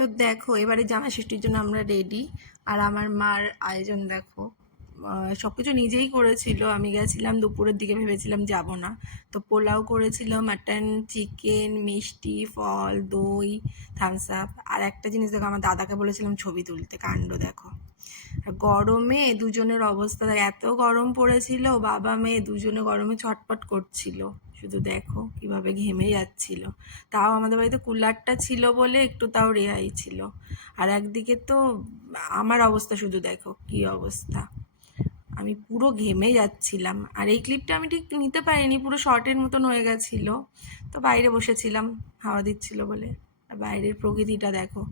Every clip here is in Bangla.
তো দেখো, এবারে জামা ষষ্ঠীর জন্য আমরা রেডি আর আমার মার আয়োজন দেখো। সব কিছু নিজেই করেছিল। আমি গেছিলাম দুপুরের দিকে, ভেবেছিলাম যাব না। তো পোলাও করেছিল মাটন চিকেন মিষ্টি, ফল, দই থামস আপ আর একটা জিনিস দেখো, আমার দাদাকে বলেছিলাম ছবি তুলতে, কাণ্ড দেখো। আর গরমে দুজনের অবস্থা এত গরম পড়েছিল, বাবা মেয়ে দুজনে গরমে ছটপট করছিল। শুধু দেখো কীভাবে ঘেমে যাচ্ছিল। তাও আমাদের বাড়িতে কুলারটা ছিল বলে একটু তাও রেহাই ছিল। আর একদিকে তো আমার অবস্থা শুধু দেখো, কি অবস্থা। আমি পুরো ঘেমে যাচ্ছিলাম। আর এই ক্লিপটা আমি ঠিক নিতে পারিনি, পুরো শর্টের মতন হয়ে গেছিল। তো বাইরে বসেছিলাম, হাওয়া দিচ্ছিল বলে। আর বাইরের প্রকৃতিটা দেখো,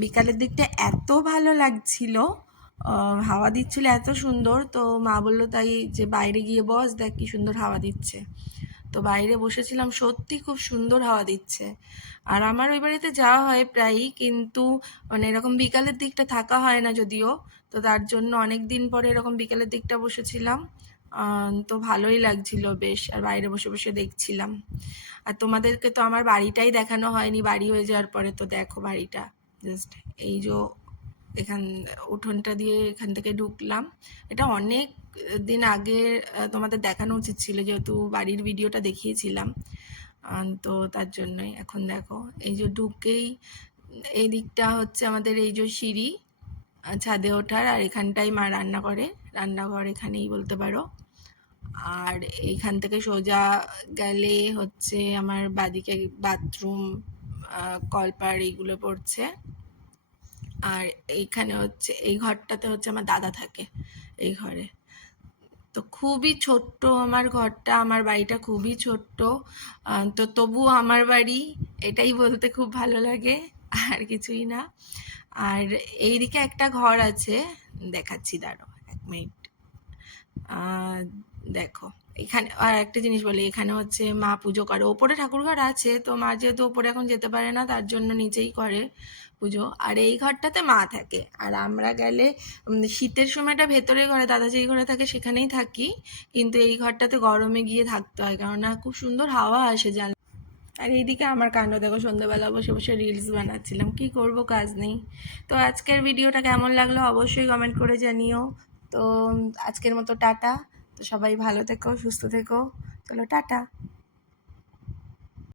বিকালের দিকটা এত ভালো লাগছিল হাওয়া দিচ্ছিল এত সুন্দর। তো মা বলল, তাই যে বাইরে গিয়ে বস, দেখ কি সুন্দর হাওয়া দিচ্ছে। তো বাইরে বসেছিলাম। সত্যি খুব সুন্দর হাওয়া দিচ্ছে। আর আমার ওই বাড়িতে যাওয়া হয় প্রায়ই, কিন্তু মানে এরকম বিকালের দিকটা থাকা হয় না যদিও। তো তার জন্য অনেক দিন পরে এরকম বিকালের দিকটা বসেছিলাম। তো ভালোই লাগছিল বেশ, আর বাইরে বসে বসে দেখছিলাম। আর তোমাদেরকে তো আমার বাড়িটাই দেখানো হয়নি, বাড়ি হয়ে যাওয়ার পরে। তো দেখো বাড়িটা জাস্ট এই যে এখান, উঠোনটা দিয়ে এখান থেকে ঢুকলাম। এটা অনেক দিন আগে তোমাদের দেখানো উচিত ছিল, যেহেতু বাড়ির ভিডিওটা দেখিয়েছিলাম। তো তার জন্যই এখন দেখো, এই যে ঢুকেই এই দিকটা হচ্ছে আমাদের এই যে সিঁড়ি ছাদে ওঠার, আর এখানটাই মা রান্না করে। রান্নাঘর এখানেই বলতে পারো। আর এইখান থেকে সোজা গেলে হচ্ছে আমার বাদিকে বাথরুম কলপার এইগুলো পড়ছে। আর এইখানে হচ্ছে, এই ঘরটাতে হচ্ছে আমার দাদা থাকে, এই ঘরে। তো খুবই ছোট্ট আমার ঘরটা, আমার বাড়িটা খুবই ছোট্ট। তো তবুও আমার বাড়ি, এটাই বলতে খুব ভালো লাগে, আর কিছুই না। আর এইদিকে একটা ঘর আছে, দেখাচ্ছি দাঁড়ো এক মিনিট। দেখো, এখানে আর একটা জিনিস বলি, এখানে হচ্ছে মা পুজো করে। ওপরে ঠাকুরঘর আছে, তো মা যেহেতু ওপরে এখন যেতে পারে না, তার জন্য নিচেই করে পুজো। আর এই ঘরটাতে মা থাকে। আর আমরা গেলে শীতের সময়টা ভেতরে ঘরে, দাদা যেই ঘরে থাকে সেখানেই থাকি। কিন্তু এই ঘরটাতে গরমে গিয়ে থাকতে হয়, কেননা খুব সুন্দর হাওয়া আসে জান আর এইদিকে আমার কাণ্ড, দেখো, সন্ধ্যাবেলা বসে বসে রিলস বানাচ্ছিলাম। কি করব, কাজ নেই। তো আজকের ভিডিওটা কেমন লাগল অবশ্যই কমেন্ট করে জানিও। তো আজকের মতো টাটা। তো সবাই ভালো থেকো সুস্থ থেকো। চলো টাটা।